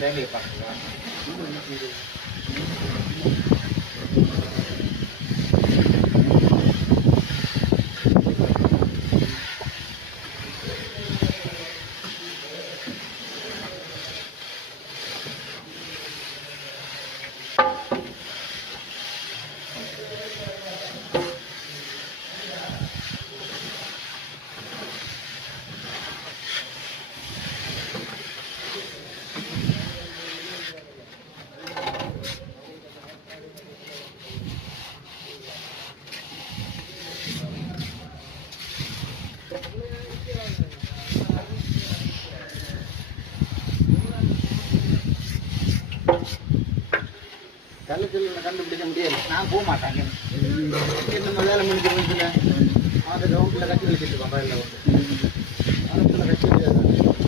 தேங்காய் பார்க்கலாம். கல்லுக்குள்ள கண்டுபிடிக்க முடியாது. நான் போக மாட்டாங்க. நம்ம வேலை முடிஞ்ச முடியல அந்த கிரவுண்டில் கட்டி வச்சுட்டு இருக்கோம். வயலில் வந்து அதுக்குள்ள கட்டி முடியாது.